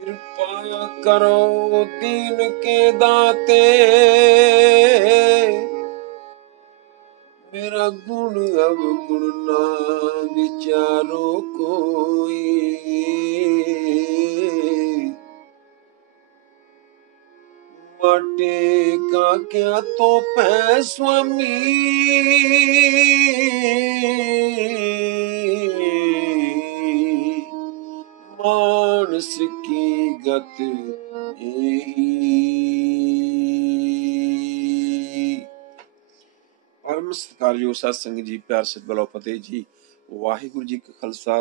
कृपा करो दीन के दाते, मेरा गुण अवगुण ना विचारो कोई। माटे का क्या तो पै स्वामी, मानस की गत परम सत्कारयोग साध संगत जी, प्यार से बुलाओ फतेह जी। वाहिगुरु जी का खालसा,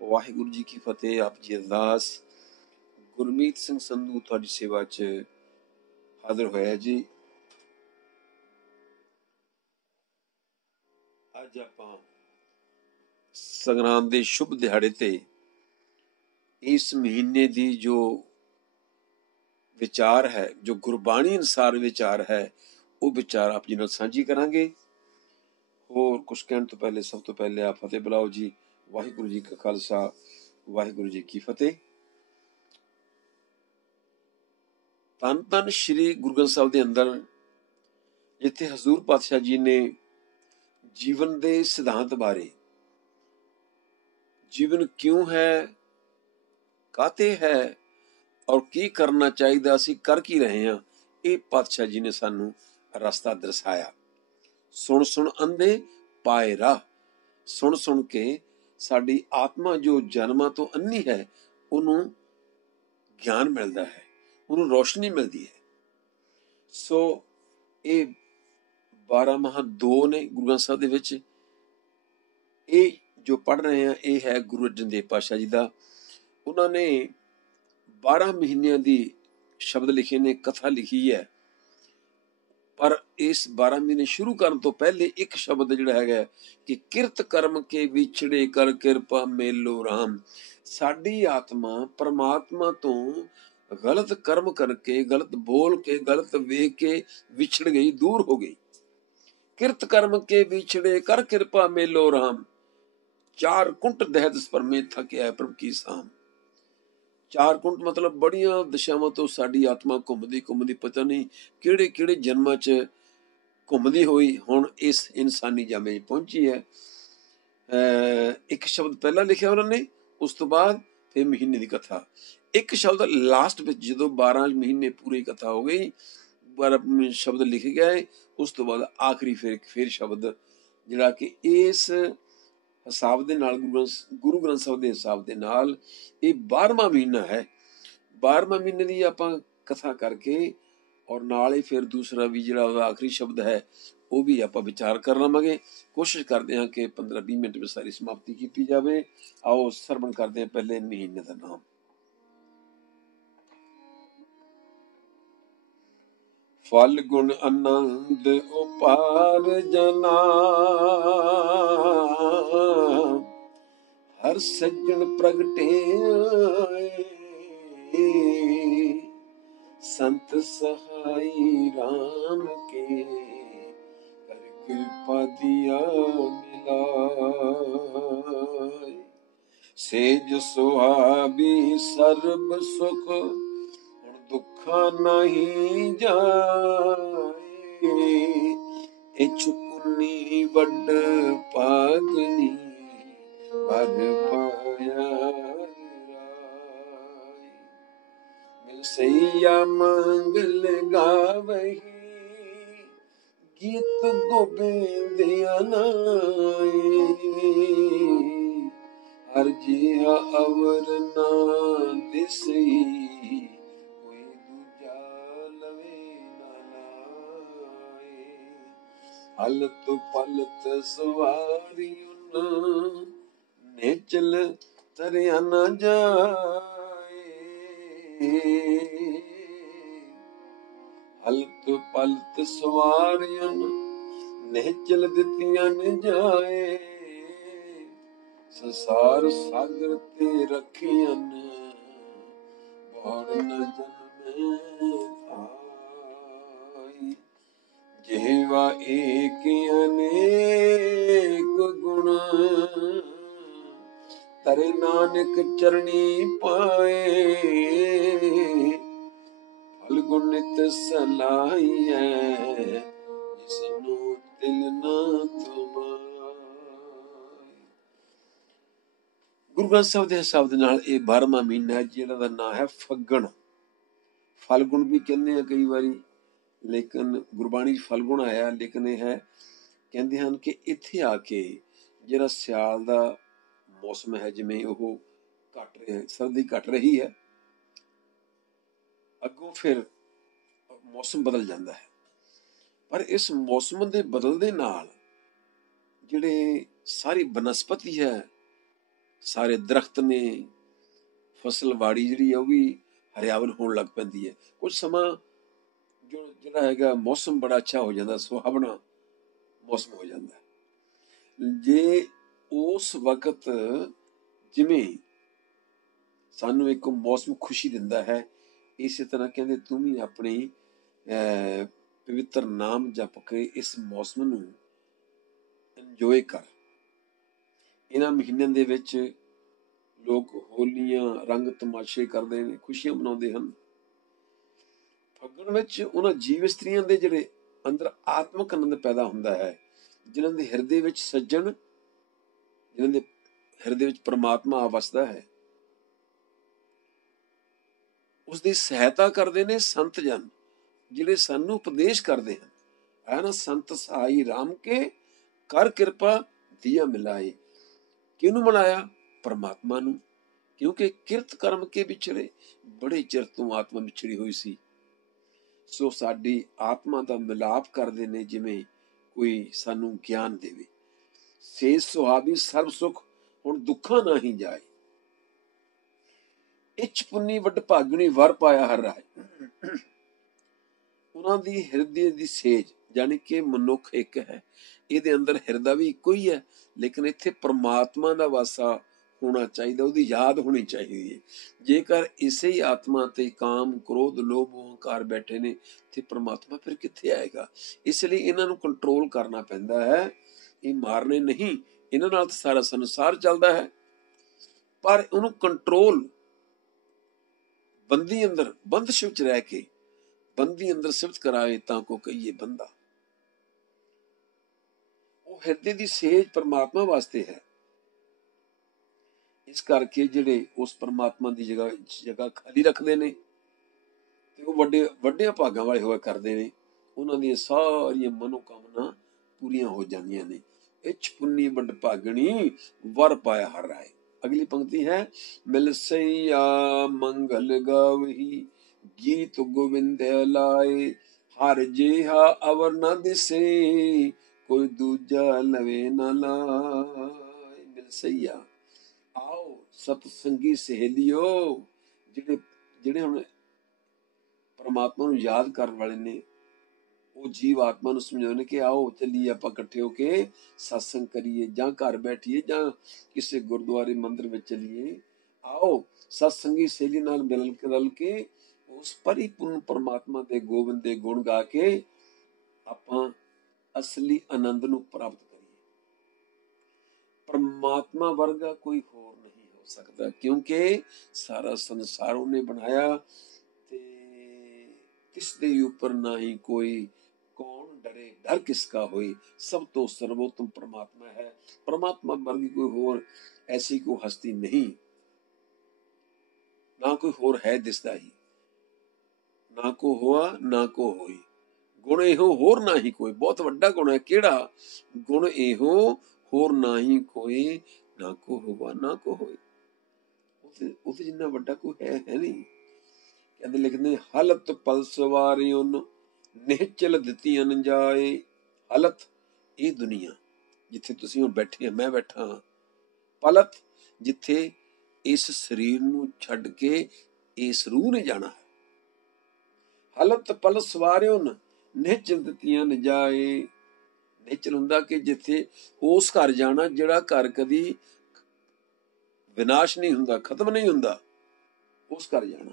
वाहिगुरु जी की फतेह। आप जी अरदास गुरमीत सिंह संधू तुहाडी सेवा च हाजिर होया जी। अज आपां संगरांद दे शुभ दिहाड़े ते इस महीने दी जो विचार है, जो गुरबाणी अनुसार विचार है, वो विचार आप जी नाल साझी करांगे। होर कुछ कहण तो पहले सब तो पहले आप फतेह बुलाओ जी। वाहिगुरु जी का खालसा, वाहिगुरु जी की फतेह। धन धन श्री गुरु ग्रंथ साहिब दे अंदर जिथे हजूर पातशाह जी ने जीवन दे सिद्धांत बारे, जीवन क्यों है, काते है और की करना चाहिए, असी कर की रहे हैं, ये पातशाह जी ने सानू रास्ता दर्शाया। सुन सुन अंधे पाए राह, सुन सुन के साडी आत्मा जो जन्मां तो अन्नी है, उन्हों ज्ञान मिलता है, उन्हों रोशनी मिलती है। सो ये 12 महा 2 ने गुरु ग्रंथ साहिब दे विच। ये जो पढ़ रहे हैं ये है गुरु अर्जन देव पातशाह जी का। उन्होंने 12 महीनों की शब्द लिखे ने, कथा लिखी है, पर इस 12 महीने शुरू करने तो पहले एक शब्द जिहड़ा है कि किरत कर्म के विछड़े कर किरपा मेलो राम। साडी आत्मा परमात्मा तो गलत कर्म करके, गलत बोल के, गलत वेख के विछड़ गई, दूर हो गई। किरत कर्म के विछड़े कर किरपा मेलो राम, 4 कुंट दहद पर में थकिया प्रभु की साम। 4 कुंट मतलब बड़िया दिशावां तो साडी आत्मा घुमदी घुमदी पता नहीं किहड़े किहड़े जन्मां च घुमदी होई हुण इस इंसानी जामे पहुंची है। एक शब्द पहला लिखिया उन्होंने, उस तो बाद फिर महीने की कथा। एक शब्द लास्ट में जो 12 महीने पूरी कथा हो गई, 12 शब्द लिखे गए, उस तो बाद आखिरी फिर शब्द जिहड़ा कि इस हिसाब दे नाल गुरु ग्रंथ साहिब दे हिसाब दे नाल ये 12वां महीना है। 12वां महीने की आपां कथा करके और नाल ही फिर दूसरा भी जिहड़ा आखिरी शब्द है वो भी आपां विचार कर लवांगे। कोशिश करते हैं कि 15-20 मिनट में सारी समाप्ति की जाए। आओ सरवण करते हैं पहले महीने का नाम। फल गुण आनंद उपार जना, हर सज्जन प्रगटे आए, संत सहाई राम के कर कृपा दिया मिलाए। सेज सुहाबी सर्ब सुख, दुखा नहीं जाए, इच्छुकुनी वड पागनी भर पाया राय। सैया मंगल गावही, गीत गोविंद अनाए, हर जिहा अवर ना दिसई, कोई दूजा लवे ना लाए। हलत पलत सवारी नेचल तरिया न जाए, हलत पलत सवारियन नेचल दितियां न जाए, संसार सागर ते रखियन और न जन्मे थाई। जेवा एक अनेक गुण, ਤਰੇ ਨਾਨਕ ਚਰਣੀ ਪਾਏ, ਫਲਗੁਣ ਨਿਤ ਸਲਾਹੀਐ, ਜਿਸਨੂੰ ਦਿਲ ਨਾ ਤੁਮਾਏ। ਗੁਰੂ ਗ੍ਰੰਥ ਸਾਹਿਬ ਦੇ ਸ਼ਬਦ ਨਾਲ ਇਹ 12ਵਾਂ ਮਹੀਨਾ ਹੈ ਜਿਹਦਾ ਦਾ ਨਾਂ ਹੈ ਫੱਗਣ। ਫਲਗੁਣ ਵੀ ਕਹਿੰਦੇ ਆ ਕਈ ਵਾਰੀ, ਲੇਕਿਨ ਗੁਰਬਾਣੀ 'ਚ ਫਲਗੁਣ ਆਇਆ, ਲੇਕਿਨ ਇਹ ਹੈ ਕਹਿੰਦੇ ਹਨ ਕਿ ਇੱਥੇ ਆ ਕੇ ਜਿਹੜਾ ਸਿਆਲ ਦਾ ਮੌਸਮ ਹੈ, ਜਿਵੇਂ ਉਹ ਘਟ ਰਿਹਾ, ਸਰਦੀ ਘਟ ਰਹੀ ਹੈ, ਅੱਗੋਂ ਫਿਰ ਮੌਸਮ ਬਦਲ ਜਾਂਦਾ ਹੈ। ਪਰ ਇਸ ਮੌਸਮ ਦੇ ਬਦਲਦੇ ਨਾਲ ਜਿਹੜੇ ਸਾਰੀ ਬਨਸਪਤੀ ਹੈ, ਸਾਰੇ ਦਰਖਤ ਨੇ, ਫਸਲਵਾੜੀ ਜਿਹੜੀ ਹੈ ਉਹ ਵੀ ਹਰਿਆਵਲ ਹੋਣ ਲੱਗ ਪੈਂਦੀ ਹੈ। ਕੁਝ ਸਮਾਂ ਜਿਹੜਾ ਹੈਗਾ ਮੌਸਮ ਬੜਾ ਅੱਛਾ ਹੋ ਜਾਂਦਾ, ਸੁਹਾਵਣਾ ਮੌਸਮ ਹੋ ਜਾਂਦਾ। ਜੇ ਉਸ ਵਕਤ ਜਿਵੇਂ ਸਾਨੂੰ ਇੱਕ ਮੌਸਮ ਖੁਸ਼ੀ ਦਿੰਦਾ ਹੈ, ਇਸੇ ਤਰ੍ਹਾਂ ਕਹਿੰਦੇ ਤੂੰ ਵੀ ਆਪਣੀ ਪਵਿੱਤਰ ਨਾਮ ਜਪ ਕੇ ਇਸ ਮੌਸਮ ਨੂੰ ਇੰਜੋਏ ਕਰ। ਇਹਨਾਂ ਮਹੀਨਿਆਂ ਦੇ ਵਿੱਚ ਲੋਕ ਹੋਲੀਆਂ, ਰੰਗ ਤਮਾਸ਼ੇ ਕਰਦੇ ਨੇ, ਖੁਸ਼ੀਆਂ ਮਨਾਉਂਦੇ ਹਨ। ਫੱਗਣ ਵਿੱਚ ਉਹਨਾਂ ਜੀਵ ਇਸਤਰੀਆਂ ਦੇ ਜਿਹੜੇ ਅੰਦਰ ਆਤਮਿਕ ਆਨੰਦ ਪੈਦਾ ਹੁੰਦਾ ਹੈ, ਜਿਨ੍ਹਾਂ ਦੇ ਹਿਰਦੇ ਵਿੱਚ ਸੱਜਣ, ਜਿਨ੍ਹਾਂ ਦੇ ਹਿਰਦੇ ਵਿੱਚ ਪ੍ਰਮਾਤਮਾ ਆ ਵਸਦਾ ਹੈ, ਉਸਦੀ ਸਹਾਇਤਾ ਕਰਦੇ ਨੇ ਸੰਤ ਜਨ, ਜਿਹੜੇ ਸਾਨੂੰ ਉਪਦੇਸ਼ ਕਰਦੇ ਹਨ। ਹੈ ਨਾ, ਸੰਤ ਸਹਾਈ ਰਾਮ ਕੇ ਕਰ ਕਿਰਪਾ ਦੀਆ ਮਿਲਾਏ। ਕਿਹਨੂੰ ਮਿਲਾਇਆ? ਪਰਮਾਤਮਾ ਨੂੰ, ਕਿਉਂਕਿ ਕਿਰਤ ਕਰਮ ਕੇ ਵਿਛੜੇ, ਬੜੇ ਚਿਰ ਤੋਂ ਆਤਮਾ ਵਿਛੜੀ ਹੋਈ ਸੀ। ਸੋ ਸਾਡੀ ਆਤਮਾ ਦਾ ਮਿਲਾਪ ਕਰਦੇ ਨੇ, ਜਿਵੇਂ ਕੋਈ ਸਾਨੂੰ ਗਿਆਨ ਦੇਵੇ। ਸੇ ਸੁਹਾਵੀ ਸਰਬ ਸੁਖ, ਹੁਣ ਦੁੱਖਾਂ ਨਾ ਹੀ ਜਾਏ। ਇੱਛ ਪੁੰਨੀ ਵੱਡ ਭਾਗਣੀ, ਵਰ ਪਾਇਆ ਹਰ ਰਾਏ। ਉਹਨਾਂ ਦੀ ਹਿਰਦੇ ਦੀ ਸੇਜ, ਜਾਣੀ ਕਿ ਮਨੁੱਖ ਇੱਕ ਹੈ, ਇਹਦੇ ਅੰਦਰ ਹਿਰਦਾ ਵੀ ਇੱਕੋ ਹੀ ਹੈ, ਲੇਕਿਨ ਇੱਥੇ ਪਰਮਾਤਮਾ ਦਾ ਵਾਸਾ ਹੋਣਾ ਚਾਹੀਦਾ, ਉਹਦੀ ਯਾਦ ਹੋਣੀ ਚਾਹੀਦੀ ਹੈ। ਜੇਕਰ ਇਸੇ ਹੀ ਆਤਮਾ ਤੇ ਕਾਮ, ਕ੍ਰੋਧ, ਲੋਭ, ਅਹੰਕਾਰ ਬੈਠੇ ਨੇ, ਤੇ ਪਰਮਾਤਮਾ ਫਿਰ ਕਿੱਥੇ ਆਏਗਾ? ਇਸ ਲਈ ਇਹਨਾਂ ਨੂੰ ਕੰਟਰੋਲ ਕਰਨਾ ਪੈਂਦਾ ਹੈ। ਇਹ ਮਾਰਨੇ ਨਹੀਂ, ਇਹਨਾਂ ਨਾਲ ਤਾਂ ਸਾਰਾ ਸੰਸਾਰ ਚੱਲਦਾ ਹੈ, ਪਰ ਉਹਨੂੰ ਕੰਟਰੋਲ ਬੰਦੀ ਅੰਦਰ, ਬੰਦਸ਼ ਵਿੱਚ ਰਹਿ ਕੇ ਬੰਦੀ ਅੰਦਰ ਸਿਫਤ ਕਰਾਏ ਤਾਂ ਕੋ ਕਹੀਏ ਬੰਦਾ। ਉਹ ਹਿਰਦੇ ਦੀ ਸੇਜ ਪਰਮਾਤਮਾ ਵਾਸਤੇ ਹੈ। ਇਸ ਕਰਕੇ ਜਿਹੜੇ ਉਸ ਪਰਮਾਤਮਾ ਦੀ ਜਗ੍ਹਾ ਖਾਲੀ ਰੱਖਦੇ ਨੇ, ਤੇ ਉਹ ਵੱਡਿਆਂ ਭਾਗਾਂ ਵਾਲੇ ਹੋਇਆ ਕਰਦੇ ਨੇ, ਉਹਨਾਂ ਦੀਆਂ ਸਾਰੀਆਂ ਮਨੋਕਾਮਨਾ ਪੂਰੀਆਂ ਹੋ ਜਾਂਦੀਆਂ ਨੇ। ਇੱਛ ਪੁੰਨੀ ਵੱਡ ਭਾਗਣੀ, ਵਰ ਪਾਇਆ ਹਰ ਰਾਏ। ਅਗਲੀ ਪੰਕਤੀ ਹੈ, ਮਿਲ ਸਈਆ ਮੰਗਲ ਗਾਵਹੀ, ਗੀਤ ਗੋਬਿੰਦ ਲਾਏ। ਹਰ ਜਿਹਾ ਅਵਰ ਨਾ ਦਿਸੇ, ਕੋਈ ਦੂਜਾ ਲਵੇ ਨਾ ਲਾਏ। ਮਿਲ ਸਈਆ, ਆਓ ਸਤ ਸੰਗੀ ਸਹੇਲੀਓ, ਜਿਹੜੇ ਹੁਣ ਪਰਮਾਤਮਾ ਨੂੰ ਯਾਦ ਕਰਨ ਵਾਲੇ ਨੇ, ਉਹ ਜੀਵ ਆਤਮਾ ਨੂੰ ਸਮਝਾਉਂਦੇ ਨੇ ਕਿ ਆਓ ਚੱਲੀਏ ਆਪਾਂ ਇਕੱਠੇ ਹੋ ਕੇ ਸਤਸੰਗ ਕਰੀਏ, ਜਾਂ ਘਰ ਬੈਠੀਏ, ਜਾਂ ਕਿਸੇ ਗੁਰਦੁਆਰੇ ਮੰਦਿਰ ਵਿੱਚ ਚੱਲੀਏ। ਆਓ ਸਤਸੰਗੀ ਸਹੇਲੀ ਨਾਲ ਰਲ ਕੇ ਉਸ ਪਰਿਪੂਰਨ ਪਰਮਾਤਮਾ ਦੇ ਗੋਬਿੰਦ ਦੇ ਗੁਣ ਗਾ ਕੇ ਆਪਾਂ ਅਸਲੀ ਆਨੰਦ ਨੂੰ ਪ੍ਰਾਪਤ ਕਰੀਏ। ਪਰਮਾਤਮਾ ਵਰਗਾ ਕੋਈ ਹੋਰ ਨਹੀਂ ਹੋ ਸਕਦਾ, ਕਿਉਂਕਿ ਸਾਰਾ ਸੰਸਾਰ ਉਹਨੇ ਬਣਾਇਆ, ਤੇ ਕਿਸ ਦੇ ਉੱਪਰ ਨਾ ਹੀ ਕੋਈ ਕੌਣ ਡਰੇ, ਡਰ ਕਿਸਕਾ ਹੋਏ। ਸਭ ਤੋਂ ਸਰਵੋਤਮ ਪਰਮਾਤਮਾ ਹੈ। ਪਰਮਾਤਮਾ ਵਰਗੀ ਕੋਈ ਹੋਰ ਐਸੀ ਕੋਈ ਹਸਤੀ ਨਹੀਂ, ਨਾ ਕੋਈ ਹੋਰ ਹੈ ਦਿਸਦਾ ਹੀ। ਨਾ ਕੋ ਹੋਆ ਨਾ ਕੋ ਹੋਈ, ਗੁਣ ਇਹੋ ਹੋਰ ਨਾ ਹੀ ਕੋਈ। ਬਹੁਤ ਵੱਡਾ ਗੁਣ ਹੈ। ਕਿਹੜਾ ਗੁਣ? ਇਹੋ ਹੋਰ ਨਾ ਹੀ ਕੋਈ, ਨਾ ਕੋ ਹੋਵਾ ਨਾ ਕੋ ਹੋਈ। ਉਹ ਜਿੰਨਾ ਵੱਡਾ ਕੋਈ ਹੈ ਨਹੀਂ। ਕਹਿੰਦੇ, ਲਿਖਦੇ, ਹਲਤ ਪਲ ਸਵਾਰਿਉਨ, ਨਿਹਚਲ ਦਿੱਤੀ ਅਨਜਾਏ। ਹਲਤ, ਇਹ ਦੁਨੀਆ ਜਿੱਥੇ ਤੁਸੀਂ ਹੁਣ ਬੈਠੇ, ਮੈਂ ਬੈਠਾ ਹਾਂ। ਪਲਤ, ਜਿੱਥੇ ਇਸ ਸਰੀਰ ਨੂੰ ਛੱਡ ਕੇ ਇਸ ਰੂਹ ਨੇ ਜਾਣਾ ਹੈ। ਹਲਤ ਪਲ ਸਵਾਰਿਉਨ, ਨਿਹਚਲ ਦਿੱਤੀਆਂ ਨ ਜਾਏ। ਨਿਹਚਲ ਹੁੰਦਾ ਕਿ ਜਿੱਥੇ ਉਸ ਘਰ ਜਾਣਾ ਜਿਹੜਾ ਘਰ ਕਦੀ ਵਿਨਾਸ਼ ਨਹੀਂ ਹੁੰਦਾ, ਖਤਮ ਨਹੀਂ ਹੁੰਦਾ, ਉਸ ਘਰ ਜਾਣਾ।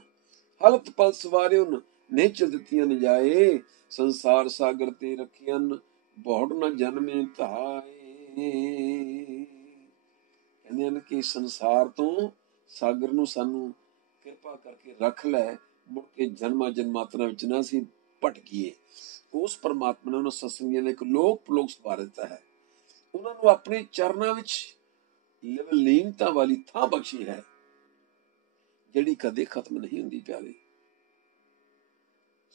ਹਲਤ ਪਲ ਸਵਾਰਿਉਨ, ਨਿਹਚਲ ਦਿੱਤੀਆਂ ਨ ਜਾਏ। ਸੰਸਾਰ ਸਾਗਰ ਤੇ ਰੱਖੀਅਨ, ਬਹੁੜ ਨ ਜਨਮੇ ਧਾਏ। ਕਹਿੰਦੇ ਹਨ ਕਿ ਸੰਸਾਰ ਤੋਂ ਸਾਗਰ ਨੂੰ ਸਾਨੂੰ ਕਿਰਪਾ ਕਰਕੇ ਰੱਖ ਲੈ, ਮੁੜ ਕੇ ਜਨਮਾਂ ਜਨਮਾਂਤਰਾਂ ਵਿੱਚ ਨਾ ਅਸੀਂ ਭਟਕੀਏ। ਉਸ ਪਰਮਾਤਮਾ ਨੇ ਉਹਨਾਂ ਸਤਸੰਗੀਆਂ ਨੇ ਇੱਕ ਲੋਕ ਪਲੋਕ ਸਵਾਰ ਦਿੱਤਾ ਹੈ, ਉਹਨਾਂ ਨੂੰ ਆਪਣੇ ਚਰਨਾਂ ਵਿੱਚ ਲੀਨਤਾ ਵਾਲੀ ਥਾਂ ਬਖਸ਼ੀ ਹੈ, ਜਿਹੜੀ ਕਦੇ ਖਤਮ ਨਹੀਂ ਹੁੰਦੀ ਪਿਆਰੇ।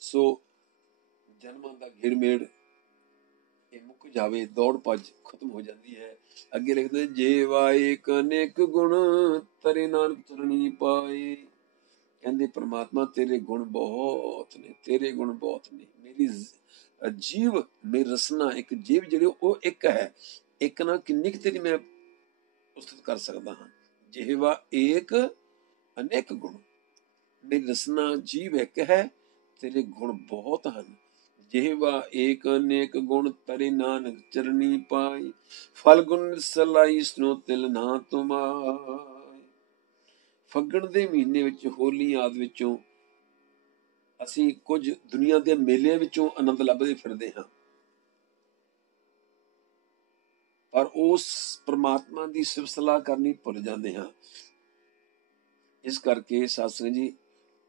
ਸੋ ਜਨਮਾਂ ਦਾ ਗਿੜਮੇੜ ਇਹ ਮੁੱਕ ਜਾਵੇ, ਦੌੜ ਭੱਜ ਖਤਮ ਹੋ ਜਾਂਦੀ ਹੈ। ਅੱਗੇ ਲਿਖਦੇ ਜੇਵਾ ਏਕ ਅਨੇਕ ਗੁਣ ਤਰੇ ਨਾਨਕ ਚਰਣੀ ਪਾਏ। ਕਹਿੰਦੇ ਪ੍ਰਮਾਤਮਾ ਤੇਰੇ ਗੁਣ ਬਹੁਤ ਨੇ, ਤੇਰੇ ਗੁਣ ਬਹੁਤ ਨੇ। ਮੇਰੀ ਜੀਵ, ਮੇਰੀ ਰਸਨਾ, ਇੱਕ ਜੀਵ ਜਿਹੜੀ ਉਹ ਇੱਕ ਹੈ, ਇੱਕ ਨਾਲ ਕਿੰਨੀ ਕੁ ਤੇਰੀ ਮੈਂ ਉਸਤਤ ਕਰ ਸਕਦਾ ਹਾਂ। ਜੇਵਾ ਏਕ ਅਨੇਕ ਗੁਣ, ਮੇਰੀ ਰਸਨਾ ਜੀਵ ਇੱਕ ਹੈ, ਤੇਰੇ ਗੁਣ ਬਹੁਤ ਹਨ। ਜਿਹਵਾ ਏਕ ਅਨੇਕ ਗੁਣ ਤਰੇ ਨਾਨਕ ਚਰਣੀ ਪਾਈ, ਫਲ ਗੁਣ ਸਲਾਈ ਸਨੋ ਤਿਲ ਨਾ ਤੁਮਾਏ। ਫੱਗਣ ਦੇ ਮਹੀਨੇ ਵਿੱਚ, ਹੋਲੀ ਆਦਿ ਵਿੱਚੋਂ ਅਸੀਂ ਕੁਝ ਦੁਨੀਆ ਦੇ ਮੇਲਿਆਂ ਵਿੱਚੋਂ ਆਨੰਦ ਲੱਭਦੇ ਫਿਰਦੇ ਹਾਂ, ਪਰ ਉਸ ਪ੍ਰਮਾਤਮਾ ਦੀ ਸਿਫਤ ਸਲਾਹ ਕਰਨੀ ਭੁੱਲ ਜਾਂਦੇ ਹਾਂ। ਇਸ ਕਰਕੇ ਸਾਧ ਸੰਗਤ ਜੀ,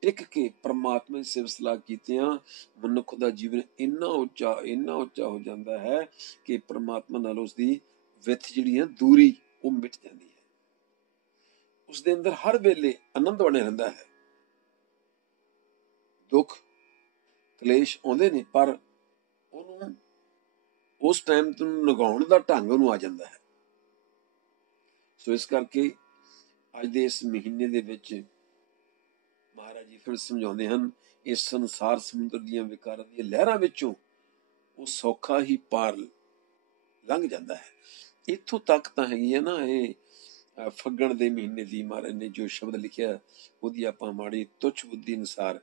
ਟਿਕ ਕੇ ਪ੍ਰਮਾਤਮਾ ਦੀ ਸਿਫਤ ਸਲਾਹ ਕੀਤਿਆਂ ਮਨੁੱਖ ਦਾ ਜੀਵਨ ਇੰਨਾ ਉੱਚਾ ਹੋ ਜਾਂਦਾ ਹੈ ਕਿ ਪ੍ਰਮਾਤਮਾ ਨਾਲ ਉਸਦੀ ਵਿੱਥ ਜਿਹੜੀ ਹੈ, ਦੂਰੀ, ਉਹ ਮਿਟ ਜਾਂਦੀ ਹੈ। ਉਸਦੇ ਅੰਦਰ ਹਰ ਵੇਲੇ ਆਨੰਦ ਬਣਿਆ ਰਹਿੰਦਾ ਹੈ। ਦੁੱਖ ਕਲੇਸ਼ ਆਉਂਦੇ ਨੇ, ਪਰ ਉਹਨੂੰ ਉਸ ਟਾਈਮ ਤੋਂ ਲਗਾਉਣ ਦਾ ਢੰਗ ਉਹਨੂੰ ਆ ਜਾਂਦਾ ਹੈ। ਸੋ ਇਸ ਕਰਕੇ ਅੱਜ ਦੇ ਇਸ ਮਹੀਨੇ ਦੇ ਵਿੱਚ ਮਹਾਰਾਜ ਜੀ ਫਿਰ ਸਮਝਾਉਂਦੇ ਹਨ, ਇਸ ਸੰਸਾਰ ਸਮੁੰਦਰ ਦੀਆਂ ਵਿਕਾਰਾਂ ਦੀਆਂ ਲਹਿਰਾਂ ਵਿੱਚੋਂ ਉਹ ਸੌਖਾ ਹੀ ਪਾਰ ਲੰਘ ਜਾਂਦਾ ਹੈ। ਇੱਥੋਂ ਤੱਕ ਤਾਂ ਹੈਗੀ ਹੈ ਨਾ ਇਹ ਫੱਗਣ ਦੇ ਮਹੀਨੇ ਦੀ ਮਹਾਰਾਜ ਨੇ ਜੋ ਸ਼ਬਦ ਲਿਖਿਆ, ਉਹਦੀ ਆਪਾਂ ਮਾੜੀ ਤੁੱਛ ਬੁੱਧੀ ਅਨੁਸਾਰ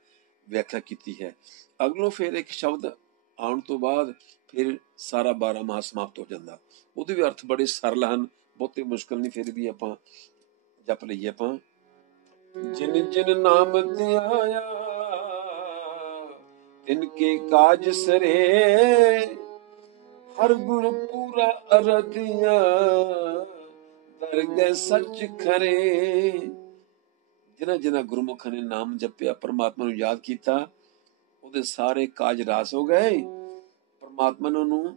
ਵਿਆਖਿਆ ਕੀਤੀ ਹੈ। ਅਗਲੋਂ ਫਿਰ ਇੱਕ ਸ਼ਬਦ ਆਉਣ ਤੋਂ ਬਾਅਦ ਫਿਰ ਸਾਰਾ 12 ਮਾਹ ਸਮਾਪਤ ਹੋ ਜਾਂਦਾ। ਉਹਦੇ ਵੀ ਅਰਥ ਬੜੇ ਸਰਲ ਹਨ, ਬਹੁਤੇ ਮੁਸ਼ਕਲ ਨਹੀਂ, ਫਿਰ ਵੀ ਆਪਾਂ ਜਪ ਲਈਏ। ਆਪਾਂ ਜਿਨ ਜਿਨ ਨਾਮ ਧਿਆਇਆ ਤਿਨ ਕੇ ਕਾਜ ਸਰੇ, ਹਰ ਗੁਣ ਪੂਰਾ ਅਰਧਿਆ ਦਰਗਹਿ ਸੱਚ ਖਰੇ। ਜਿਨ੍ਹਾਂ ਜਿਨ੍ਹਾਂ ਗੁਰਮੁਖਾਂ ਨੇ ਨਾਮ ਜਪਿਆ, ਪਰਮਾਤਮਾ ਨੂੰ ਯਾਦ ਕੀਤਾ, ਉਹਦੇ ਸਾਰੇ ਕਾਜ ਰਾਸ ਹੋ ਗਏ। ਪਰਮਾਤਮਾ ਨੇ ਉਹਨੂੰ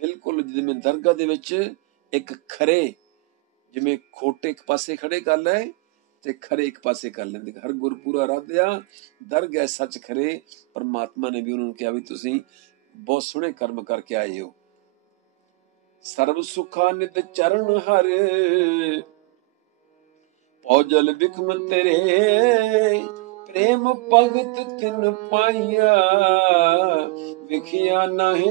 ਬਿਲਕੁਲ ਜਿਵੇਂ ਦਰਗਾਹ ਦੇ ਵਿੱਚ ਇੱਕ ਖਰੇ, ਜਿਵੇਂ ਖੋਟੇ ਇੱਕ ਪਾਸੇ ਖੜੇ ਕਰ ਲਏ ਤੇ ਖਰੇ ਇੱਕ ਪਾਸੇ ਕਰ ਲੈਂਦੇ। ਹਰ ਗੁਰ ਪੂਰਾ ਰਾਧਿਆ ਦਰਗਹਿ ਸੱਚ ਖਰੇ। ਪਰਮਾਤਮਾ ਨੇ ਵੀ ਉਹਨਾਂ ਨੂੰ ਕਿਹਾ ਵੀ ਤੁਸੀਂ ਬਹੁਤ ਸੋਹਣੇ ਕਰਮ ਕਰਕੇ ਆਏ ਹੋ। ਸਰਬ ਸੁਖਾ ਨਿਤ ਚਰਨ ਹਰ, ਭੌਜਲ ਬਿਖਮ ਤੇਰੇ, ਪ੍ਰੇਮ ਭਗਤ ਤਿਨ ਪਾਈਆ, ਵਿਖਿਆ ਨਾਹੀਂ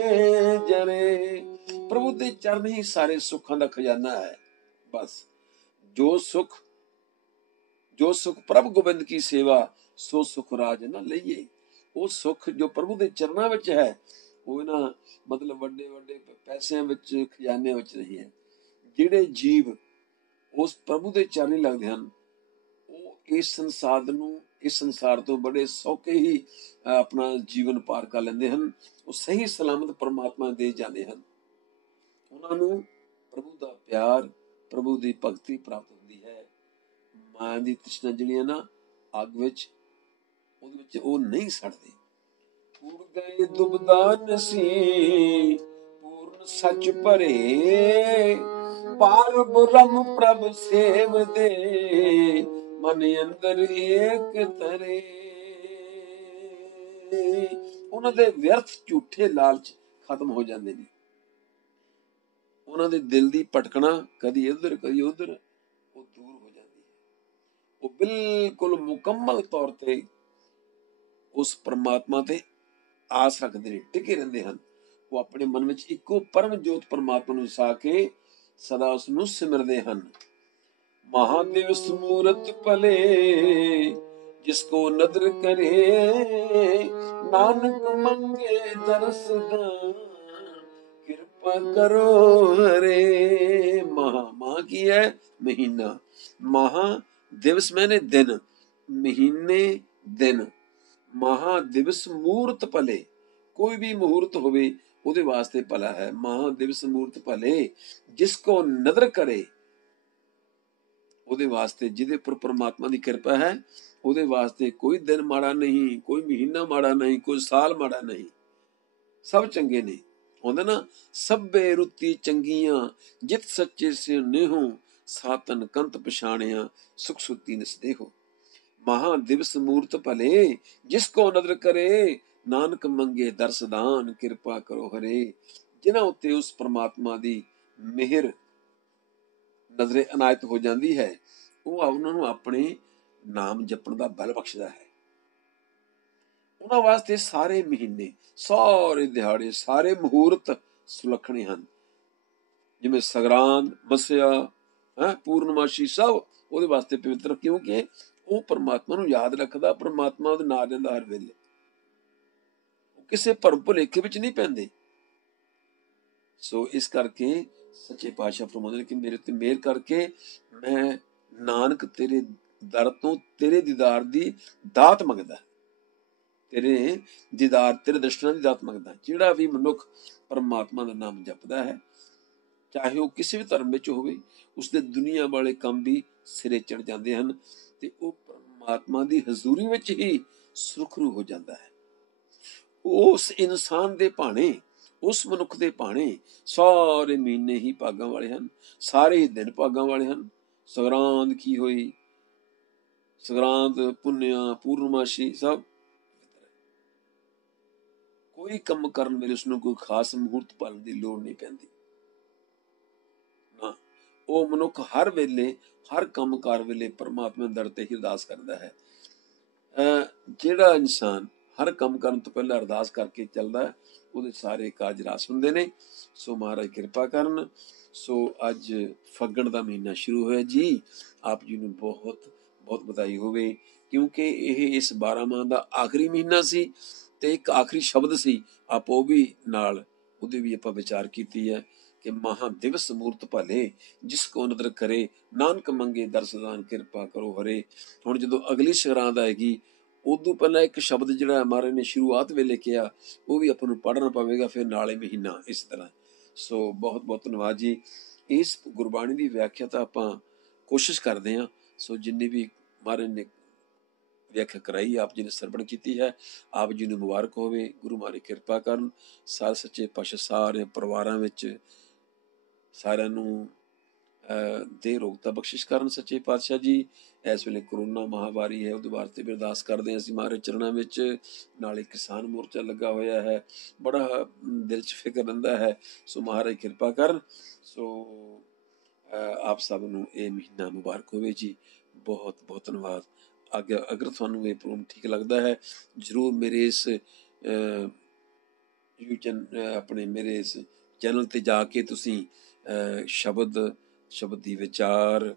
ਜਰੇ। ਪ੍ਰਭੂ ਦੇ ਚਰਨ ਹੀ ਸਾਰੇ ਸੁੱਖਾਂ ਦਾ ਖਜ਼ਾਨਾ ਹੈ। ਬਸ ਜੋ ਸੁਖ ਪ੍ਰਭ ਗੋਬਿੰਦ ਕੀ ਸੇਵਾ, ਸੋ ਸੁਖ ਰਾਜ ਨਾ ਲਈਏ। ਉਹ ਸੁਖ ਜੋ ਪ੍ਰਭੂ ਦੇ ਚਰਨਾਂ ਵਿੱਚ ਹੈ, ਉਹ ਇਹਨਾਂ ਮਤਲਬ ਵੱਡੇ ਵੱਡੇ ਪੈਸਿਆਂ ਵਿੱਚ, ਖਜ਼ਾਨਿਆਂ ਵਿੱਚ ਨਹੀਂ ਹੈ। ਜਿਹੜੇ ਜੀਵ ਉਸ ਪ੍ਰਭੂ ਦੇ ਚਰਨ ਹੀ ਲੱਗਦੇ ਹਨ, ਉਹ ਇਸ ਸੰਸਾਰ ਤੋਂ ਬੜੇ ਸੌਖੇ ਹੀ ਆਪਣਾ ਜੀਵਨ ਪਾਰ ਕਰ ਲੈਂਦੇ ਹਨ। ਉਹ ਸਹੀ ਸਲਾਮਤ ਪਰਮਾਤਮਾ ਦੇ ਜਾਂਦੇ ਹਨ। ਉਹਨਾਂ ਨੂੰ ਪ੍ਰਭੂ ਦਾ ਪਿਆਰ, ਪ੍ਰਭੂ ਦੀ ਭਗਤੀ ਪ੍ਰਾਪਤ ਹੁੰਦੀ ਹੈ। ਮਾਇਆ ਦੀ ਤ੍ਰਿਸ਼ਨਾ ਜਿਹੜੀਆਂ ਨਾ ਅੱਗ ਵਿੱਚ, ਉਹਦੇ ਵਿੱਚ ਉਹ ਨਹੀਂ ਸੜਦੇ। ਉੜ ਗਏ ਦੁਬਦਾ ਨਸੀ, ਪੂਰਨ ਸੱਚ ਭਰੇ, ਪਾਰ ਬ੍ਰਹਮ ਪ੍ਰਭ ਸੇਵਦੇ, ਮਨ ਅੰਦਰ ਏਕ ਤਰੇ। ਉਹਨਾਂ ਦੇ ਵਿਅਰਥ ਝੂਠੇ ਲਾਲਚ ਖਤਮ ਹੋ ਜਾਂਦੇ ਨੇ। ਉਹਨਾਂ ਦੇ ਦਿਲ ਦੀ ਭਟਕਣਾ ਕਦੀ ਇੱਧਰ ਕਦੀ ਉੱਧਰ, ਉਹ ਦੂਰ ਹੋ ਜਾਂਦੀ ਹੈ। ਉਹ ਬਿਲਕੁਲ ਮੁਕੰਮਲ ਤੌਰ ਤੇ ਉਸ ਪਰਮਾਤਮਾ ਤੇ ਆਸ ਰੱਖਦੇ ਨੇ, ਟਿਕੇ ਰਹਿੰਦੇ ਹਨ। ਉਹ ਆਪਣੇ ਮਨ ਵਿੱਚ ਇੱਕੋ ਪਰਮ ਜੋਤ ਪਰਮਾਤਮਾ ਨੂੰ ਵਸਾ ਕੇ ਸਦਾ ਉਸ ਨੂੰ ਸਿਮਰਦੇ ਹਨ। ਮਹਾਦਿਵਸ ਮੂਰਤ ਭਲੇ, ਜਿਸ ਕੋ ਨਦਰ ਕਰੇ, ਨਾਨਕ ਮੰਗੇ ਦਰਸ ਦਾਨ, ਕਿਰਪਾ ਕਰੋ ਹਰੇ। ਮਹਾ ਕੀ ਹੈ? ਮਹੀਨਾ। ਮਹਾ ਦਿਵਸ ਮੈਨੇ ਦਿਨ, ਮਹੀਨੇ ਦਿਨ। ਮਹਾ ਦਿਵਸ ਮੂਰਤ ਭਲੇ, ਕੋਈ ਵੀ ਮਹੂਰਤ ਹੋਵੇ ਉਹਦੇ ਵਾਸਤੇ ਭਲਾ ਹੈ। ਮਹਾ ਦਿਵਸ ਮੂਰਤ ਭਲੇ, ਜਿਸ ਕੋ ਨਦਰ ਕਰੇ, ਉਹਦੇ ਵਾਸਤੇ ਜਿਹਦੇ ਉੱਪਰ ਪਰਮਾਤਮਾ ਦੀ ਕਿਰਪਾ ਹੈ, ਉਹਦੇ ਵਾਸਤੇ ਕੋਈ ਦਿਨ ਮਾੜਾ ਨਹੀਂ, ਕੋਈ ਮਹੀਨਾ ਮਾੜਾ ਨਹੀਂ, ਕੋਈ ਸਾਲ ਮਾੜਾ ਨਹੀਂ, ਸਭ ਚੰਗੇ ਨੇ। ਆਉਂਦਾ ਨਾ, ਸਭੇ ਰੁੱਤੀ ਚੰਗੀਆਂ ਜਿਤ ਸੱਚੇ ਸੇ ਨੇਹੋ, ਸਾਤਨ ਕੰਤ ਪਛਾਣਿਆ ਸੁਖ ਸੁੱਤੀ ਨਸਦੇਹੋ। ਮਹਾ ਦਿਵਸ ਮੂਰਤ ਭਲੇ ਜਿਸ ਕੋ ਨਦਰ ਕਰੇ, ਨਾਨਕ ਮੰਗੇ ਦਰਸਦਾਨ ਕਿਰਪਾ ਕਰੋ ਹਰੇ। ਜਿਨ੍ਹਾਂ ਉੱਤੇ ਉਸ ਪਰਮਾਤਮਾ ਦੀ ਮਿਹਰ ਨਜ਼ਰੇ ਅਨਾਇਤ ਹੋ ਜਾਂਦੀ ਹੈ, ਉਹ ਉਹਨਾਂ ਨੂੰ ਆਪਣੇ ਨਾਮ ਜਪਣ ਦਾ ਬਲ ਬਖਸ਼ਦਾ ਹੈ। ਉਹਨਾਂ ਵਾਸਤੇ ਸਾਰੇ ਮਹੀਨੇ, ਸਾਰੇ ਦਿਹਾੜੇ, ਸਾਰੇ ਮੁਹੂਰਤ ਸੁਲੱਖਣੇ ਹਨ। ਜਿਵੇਂ ਸਗਰਾਂਦ, ਮੱਸਿਆ, ਪੂਰਨਮਾਸ਼ੀ, ਸਭ ਉਹਦੇ ਵਾਸਤੇ ਪਵਿੱਤਰ, ਕਿਉਂਕਿ ਉਹ ਪਰਮਾਤਮਾ ਨੂੰ ਯਾਦ ਰੱਖਦਾ, ਪਰਮਾਤਮਾ ਉਹਦੇ ਨਾਲ ਰਹਿੰਦਾ ਹਰ ਵੇਲੇ, ਉਹ ਕਿਸੇ ਭਰਮ ਭੁਲੇਖੇ ਵਿੱਚ ਨਹੀਂ ਪੈਂਦੇ। ਸੋ ਇਸ ਕਰਕੇ ਸੱਚੇ ਪਾਤਸ਼ਾਹ ਫਰਮਾਉਂਦੇ ਨੇ ਕਿ ਮੇਰੇ ਤੇ ਮਿਹਰ ਕਰਕੇ ਮੈਂ ਨਾਨਕ ਤੇਰੇ ਦਰ ਤੋਂ ਤੇਰੇ ਦੀਦਾਰ ਦੀ ਦਾਤ ਮੰਗਦਾ, ਤੇਰੇ ਦੀਦਾਰ, ਤੇਰੇ ਦਰਸ਼ਨਾਂ ਦੀ ਦਾਤ ਮੰਗਦਾ। ਜਿਹੜਾ ਵੀ ਮਨੁੱਖ ਪਰਮਾਤਮਾ ਦਾ ਨਾਮ ਜਪਦਾ ਹੈ, ਚਾਹੇ ਉਹ ਕਿਸੇ ਵੀ ਧਰਮ ਵਿੱਚ ਹੋਵੇ, ਉਸਦੇ ਦੁਨੀਆ ਵਾਲੇ ਕੰਮ ਵੀ ਸਿਰੇ ਚੜ ਜਾਂਦੇ ਹਨ ਤੇ ਉਹ ਪਰਮਾਤਮਾ ਦੀ ਹਜ਼ੂਰੀ ਵਿੱਚ ਹੀ ਸੁਰਖਰੂ ਹੋ ਜਾਂਦਾ ਹੈ। ਉਸ ਇਨਸਾਨ ਦੇ ਭਾਣੇ, ਉਸ ਮਨੁੱਖ ਦੇ ਭਾਣੇ ਸਾਰੇ ਮਹੀਨੇ ਹੀ ਭਾਗਾਂ ਵਾਲੇ ਹਨ, ਸਾਰੇ ਹੀ ਦਿਨ ਭਾਗਾਂ ਵਾਲੇ ਹਨ। ਸਗਰਾਂਦ ਕੀ ਹੋਈ, ਸਗਰਾਂਦ, ਪੁੰਨਿਆ, ਪੂਰਨਮਾਸ਼ੀ, ਸਭ ਕੋਈ ਕੰਮ ਕਰਨ ਵੇਲੇ ਉਸਨੂੰ ਕੋਈ ਖਾਸ ਮੁਹੂਰਤ ਪਾਲਣ ਦੀ ਲੋੜ ਨਹੀਂ ਪੈਂਦੀ ਨਾ। ਉਹ ਮਨੁੱਖ ਹਰ ਵੇਲੇ, ਹਰ ਕੰਮ ਕਾਰ ਵੇਲੇ ਪਰਮਾਤਮਾ ਦਰ ਤੇ ਹੀ ਅਰਦਾਸ ਕਰਦਾ ਹੈ। ਜਿਹੜਾ ਇਨਸਾਨ ਹਰ ਕੰਮ ਕਰਨ ਤੋਂ ਪਹਿਲਾਂ ਅਰਦਾਸ ਕਰਕੇ ਚੱਲਦਾ, ਉਹਦੇ ਸਾਰੇ ਕਾਜ ਰਾਸ ਹੁੰਦੇ ਨੇ। ਸੋ ਮਹਾਰਾਜ ਕਿਰਪਾ ਕਰਨ। ਸੋ ਅੱਜ ਫੱਗਣ ਦਾ ਮਹੀਨਾ ਸ਼ੁਰੂ ਹੋਇਆ ਜੀ। ਆਪ ਜੀ ਨੂੰ ਬਹੁਤ ਬਹੁਤ ਵਧਾਈ ਹੋਵੇ, ਕਿਉਂਕਿ ਇਹ ਇਸ 12 ਮਾਹ ਦਾ ਆਖਰੀ ਮਹੀਨਾ ਸੀ ਤੇ ਇੱਕ ਆਖਰੀ ਸ਼ਬਦ ਸੀ। ਆਪ ਉਹ ਵੀ ਨਾਲ ਉਹਦੇ ਵੀ ਆਪਾਂ ਵਿਚਾਰ ਕੀਤੀ ਹੈ ਕਿ ਮਹਾ ਦਿਵਸ ਮੂਰਤ ਭਲੇ ਜਿਸ ਕੋ ਨਦਰ ਕਰੇ, ਨਾਨਕ ਮੰਗੇ ਦਰਸਦਾਨ ਕਿਰਪਾ ਕਰੋ ਹਰੇ। ਹੁਣ ਜਦੋਂ ਅਗਲੀ ਸਗਰਾਂਦ ਆਏਗੀ, ਉਦੋਂ ਪਹਿਲਾਂ ਇੱਕ ਸ਼ਬਦ ਜਿਹੜਾ ਮਹਾਰਾਜ ਨੇ ਸ਼ੁਰੂਆਤ ਵੇਲੇ ਕਿਹਾ, ਉਹ ਵੀ ਆਪਾਂ ਨੂੰ ਪੜ੍ਹਨਾ ਪਵੇਗਾ, ਫਿਰ ਨਾਲੇ ਮਹੀਨਾ, ਇਸ ਤਰ੍ਹਾਂ। ਸੋ ਬਹੁਤ ਬਹੁਤ ਧੰਨਵਾਦ ਜੀ। ਇਸ ਗੁਰਬਾਣੀ ਦੀ ਵਿਆਖਿਆ ਤਾਂ ਆਪਾਂ ਕੋਸ਼ਿਸ਼ ਕਰਦੇ ਹਾਂ, ਸੋ ਜਿੰਨੀ ਵੀ ਮਹਾਰਾਜ ਨੇ ਵਿਆਖਿਆ ਕਰਾਈ, ਆਪ ਜੀ ਨੇ ਸਰਵਣ ਕੀਤੀ ਹੈ, ਆਪ ਜੀ ਨੂੰ ਮੁਬਾਰਕ ਹੋਵੇ। ਗੁਰੂ ਮਹਾਰਾਜ ਕਿਰਪਾ ਕਰਨ, ਸਾਰੇ ਸੱਚੇ ਪਾਤਸ਼ਾਹ ਸਾਰੇ ਪਰਿਵਾਰਾਂ ਵਿੱਚ ਸਾਰਿਆਂ ਨੂੰ ਦੇਹ ਰੋਗਤਾ ਬਖਸ਼ਿਸ਼ ਕਰਨ ਸੱਚੇ ਪਾਤਸ਼ਾਹ ਜੀ। ਇਸ ਵੇਲੇ ਕਰੋਨਾ ਮਹਾਂਮਾਰੀ ਹੈ, ਉਹਦੇ ਵਾਸਤੇ ਵੀ ਅਰਦਾਸ ਕਰਦੇ ਹਾਂ ਅਸੀਂ ਮਹਾਰਾਜ ਚਰਨਾਂ ਵਿੱਚ। ਨਾਲੇ ਕਿਸਾਨ ਮੋਰਚਾ ਲੱਗਾ ਹੋਇਆ ਹੈ, ਬੜਾ ਦਿਲ 'ਚ ਫਿਕਰ ਰਹਿੰਦਾ ਹੈ। ਸੋ ਮਹਾਰਾਜ ਕਿਰਪਾ ਕਰਨ। ਸੋ ਆਪ ਸਭ ਨੂੰ ਇਹ ਮਹੀਨਾ ਮੁਬਾਰਕ ਹੋਵੇ ਜੀ। ਬਹੁਤ ਬਹੁਤ ਧੰਨਵਾਦ। ਅਗਰ ਤੁਹਾਨੂੰ ਇਹ ਪ੍ਰੋਗਰਾਮ ਠੀਕ ਲੱਗਦਾ ਹੈ, ਜ਼ਰੂਰ ਮੇਰੇ ਇਸ ਆਪਣੇ ਮੇਰੇ ਇਸ ਚੈਨਲ 'ਤੇ ਜਾ ਕੇ ਤੁਸੀਂ ਸ਼ਬਦ ਦੀ ਵਿਚਾਰ,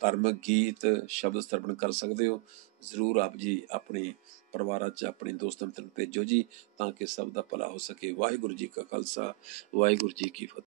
ਧਾਰਮਿਕ ਗੀਤ, ਸ਼ਬਦ ਸਰਵਣ ਕਰ ਸਕਦੇ ਹੋ। ਜ਼ਰੂਰ ਆਪ ਜੀ ਆਪਣੇ ਪਰਿਵਾਰਾਂ 'ਚ, ਆਪਣੇ ਦੋਸਤਾਂ ਮਿੱਤਰਾਂ ਨੂੰ ਭੇਜੋ ਜੀ, ਤਾਂ ਕਿ ਸਭ ਦਾ ਭਲਾ ਹੋ ਸਕੇ। ਵਾਹਿਗੁਰੂ ਜੀ ਕਾ ਖਾਲਸਾ, ਵਾਹਿਗੁਰੂ ਜੀ ਕੀ ਫਤਿਹ।